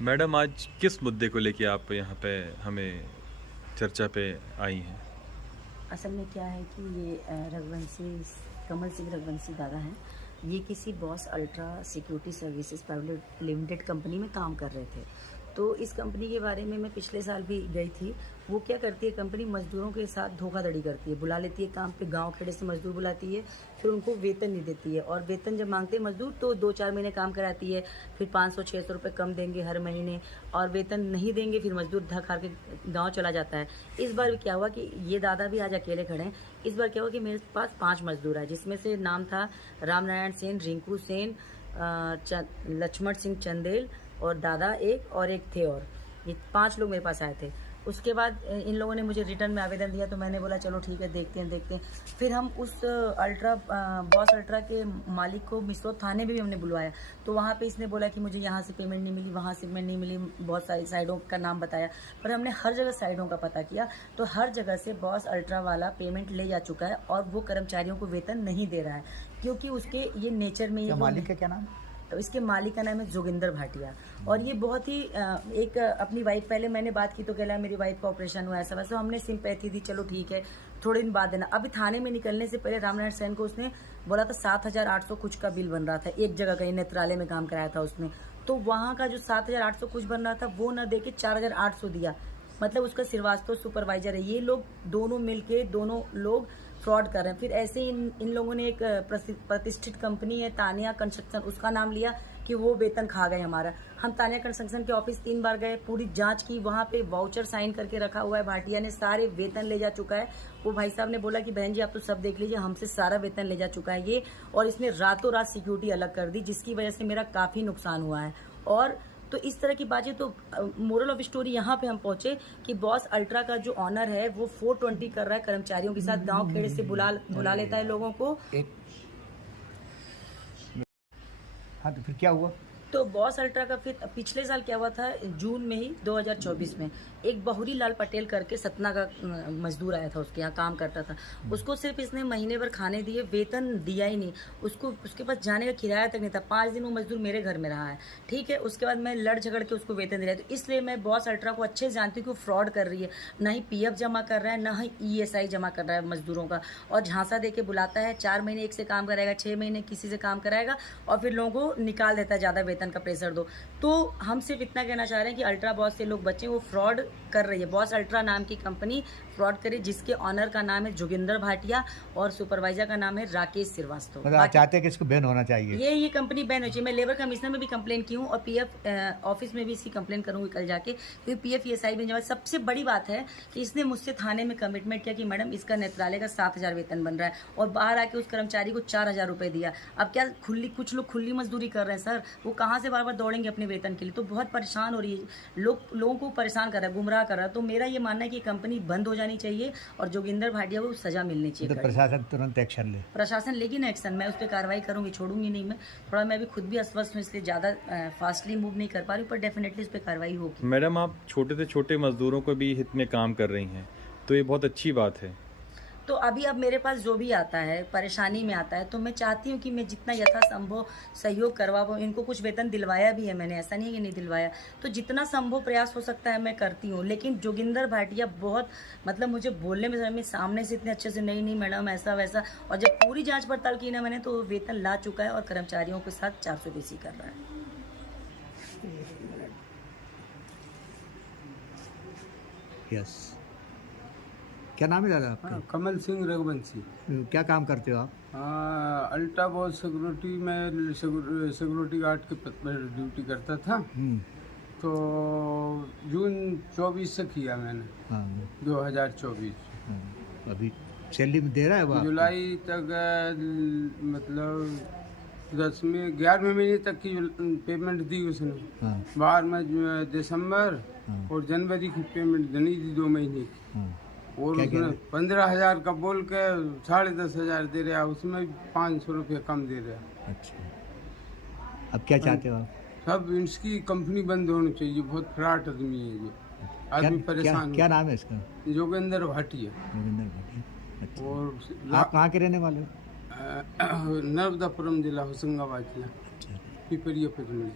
Madam, आज किस मुद्दे को लेके आप यहाँ पे हमें चर्चा पे आई हैं? असल में क्या है कि ये कमल सिंह रघुवंशी दादा हैं। ये किसी boss ultra security services private limited company में काम कर रहे थे। तो इस कंपनी के बारे में मैं पिछले साल भी गई थी। वो क्या करती है, कंपनी मजदूरों के साथ धोखाधड़ी करती है, बुला लेती है काम पे, गांव खेड़े से मजदूर बुलाती है, फिर उनको वेतन नहीं देती है। और वेतन जब मांगते हैं मजदूर तो 2-4 महीने काम कराती है, फिर 500-600 रुपये कम देंगे हर महीने, और वेतन नहीं देंगे, फिर मजदूर धक हार के गाँव चला जाता है। इस बार क्या हुआ कि ये दादा भी आज अकेले खड़े हैं। इस बार क्या हुआ कि मेरे पास 5 मजदूर है, जिसमें से नाम था राम नारायण सेन, रिंकू सेन, लक्ष्मण सिंह चंदेल और दादा एक और एक थे, और ये 5 लोग मेरे पास आए थे। उसके बाद इन लोगों ने मुझे रिटर्न में आवेदन दिया, तो मैंने बोला चलो ठीक है, देखते हैं। फिर हम उस बॉस अल्ट्रा के मालिक को मिसरो थाने में भी हमने बुलवाया। तो वहाँ पे इसने बोला कि मुझे यहाँ से पेमेंट नहीं मिली, वहाँ से पेमेंट नहीं मिली, बहुत सारी साइडों का नाम बताया। पर हमने हर जगह साइडों का पता किया, तो हर जगह से बॉस अल्ट्रा वाला पेमेंट ले जा चुका है और वो कर्मचारियों को वेतन नहीं दे रहा है, क्योंकि उसके ये नेचर में। मालिक का क्या नाम? इसके मालिक का नाम है जोगिंदर भाटिया। और ये बहुत ही एक अपनी वाइफ, पहले मैंने बात की तो कहला मेरी वाइफ का ऑपरेशन हुआ, ऐसा वैसा, हमने सिंपैथी दी, चलो ठीक है थोड़े दिन बाद देना। अभी थाने में निकलने से पहले रामनारायण सेन को उसने बोला था 7,800 कुछ का बिल बन रहा था, एक जगह कहीं नेत्रालय में काम कराया था उसने, तो वहाँ का जो 7,800 कुछ बन रहा था वो न दे के 4,800 दिया। मतलब उसका श्रीवास्तव सुपरवाइजर है। ये लोग दोनों मिलके दोनों लोग फ्रॉड कर रहे हैं। फिर ऐसे ही इन लोगों ने एक प्रतिष्ठित कंपनी है तानिया कंस्ट्रक्शन, उसका नाम लिया कि वो वेतन खा गए हमारा। हम तानिया कंस्ट्रक्शन के ऑफिस 3 बार गए, पूरी जांच की, वहां पे वाउचर साइन करके रखा हुआ है, भाटिया ने सारे वेतन ले जा चुका है। वो भाई साहब ने बोला कि बहन जी आप तो सब देख लीजिए, हमसे सारा वेतन ले जा चुका है ये, और इसने रातों रात सिक्योरिटी अलग कर दी, जिसकी वजह से मेरा काफी नुकसान हुआ है। और तो इस तरह की बातें, तो मोरल ऑफ स्टोरी यहाँ पे हम पहुंचे कि बॉस अल्ट्रा का जो ऑनर है वो 420 कर रहा है कर्मचारियों के साथ, गांव खेड़े से बुला लेता है लोगों को। हाँ, तो फिर क्या हुआ? तो बॉस अल्ट्रा का फिर पिछले साल क्या हुआ था, जून में ही 2024 में एक बहुरी लाल पटेल करके सतना का मजदूर आया था, उसके यहाँ काम करता था। उसको सिर्फ इसने महीने भर खाने दिए, वेतन दिया ही नहीं उसको, उसके पास जाने का किराया तक नहीं था। 5 दिन वो मजदूर मेरे घर में रहा है, ठीक है। उसके बाद मैं लड़ झगड़ के उसको वेतन दे रहा है। तो इसलिए मैं बॉस अल्ट्रा को अच्छे से जानती हूँ कि वो फ्रॉड कर रही है, ना ही PF जमा कर रहा है, ना ही ESI जमा कर रहा है मजदूरों का, और झांसा दे के बुलाता है। 4 महीने एक से काम कराएगा, 6 महीने किसी से काम कराएगा, और फिर लोगों को निकाल देता है, ज्यादा वेतन का प्रेशर दो। तो हम सिर्फ इतना कहना चाह रहे हैं कि अल्ट्रा बॉस से लोग बचें, वो फ्रॉड कर रही है। बॉस अल्ट्रा नाम की कंपनी फ्रॉड करे, जिसके ऑनर का नाम है जोगिंदर भाटिया और सुपरवाइजर का नाम है राकेश श्रीवास्तव। मतलब आप चाहते हैं कि इसको बैन होना चाहिए? ये कंपनी बैन होनी चाहिए। मैं लेबर कमिश्नर में भी कंप्लेन की हूँ, और PF ऑफिस में भी इसकी कंप्लेन करूंगी कल जाके, क्योंकि PF ESI भी जमा। सबसे बड़ी बात है कि इसने मुझसे थाने में कमिटमेंट किया कि मैडम इसका नेत्रालय का 7,000 वेतन बन रहा है, और बाहर आके उस कर्मचारी को 4,000 रुपए दिया। अब क्या कुछ लोग खुली मजदूरी कर रहे हैं सर, वो कहाँ से बार बार दौड़ेंगे अपने वेतन के लिए? तो बहुत परेशान हो रही है, लोगों को परेशान कर रहा है, गुमराह कर रहा है। तो मेरा ये मानना है कि कंपनी बंद हो जानी चाहिए और जोगिंदर भाटिया को सजा मिलनी चाहिए। तो प्रशासन तुरंत एक्शन ले? प्रशासन लेगी ना एक्शन, मैं उस पर कार्रवाई करूंगी, छोड़ूंगी नहीं। मैं थोड़ा, मैं भी खुद भी अस्वस्थ हूँ, इसलिए ज़्यादा फास्टली मूव नहीं कर पा रही, पर डेफिनेटली इस पर कार्रवाई होगी। मैडम, आप छोटे से छोटे मजदूरों को भी हित में काम कर रही हैं, तो ये बहुत अच्छी बात है। तो अभी अब मेरे पास जो भी आता है, परेशानी में आता है, तो मैं चाहती हूँ कि मैं जितना यथासंभव सहयोग करवा पाऊँ। इनको कुछ वेतन दिलवाया भी है मैंने, ऐसा नहीं है कि नहीं दिलवाया। तो जितना संभव प्रयास हो सकता है मैं करती हूँ। लेकिन जोगिंदर भाटिया बहुत, मतलब मुझे बोलने में सामने से इतने अच्छे से नहीं मैडम ऐसा वैसा, और जब पूरी जाँच पड़ताल की ना मैंने, तो वेतन ला चुका है और कर्मचारियों के साथ 400 बेसी कर रहा है। यस, क्या नाम है दादा आपका? कमल सिंह रघुवंशी। क्या काम करते हो आप? अल्ट्रा बॉस सिक्योरिटी में सिक्योरिटी गार्ड के पद पर ड्यूटी करता था। तो जून 24 से किया मैंने। हाँ, 2024। अभी सैलरी दे रहा है वो? जुलाई तक, मतलब 11वें महीने तक की पेमेंट दी उसने। हाँ। 12 दिसंबर और जनवरी की पेमेंट नहीं दी, 2 महीने की। और उसने 15,000 का बोल के 10,500 दे रहा, उसमें 500 रुपये कम दे रहा। अच्छा, अब क्या चाहते हो आप? सब इसकी कंपनी बंद होनी चाहिए, बहुत फ्रॉड आदमी है ये, आदमी परेशान। क्या नाम है इसका? जोगिंदर भाटिया। जोगिंदर भाटिया। अच्छा। और आप कहाँ के रहने वाले हो? नर्मदापुरम जिला, होशंगाबाद जिला, अच्छा। पिपरिया पिपरी।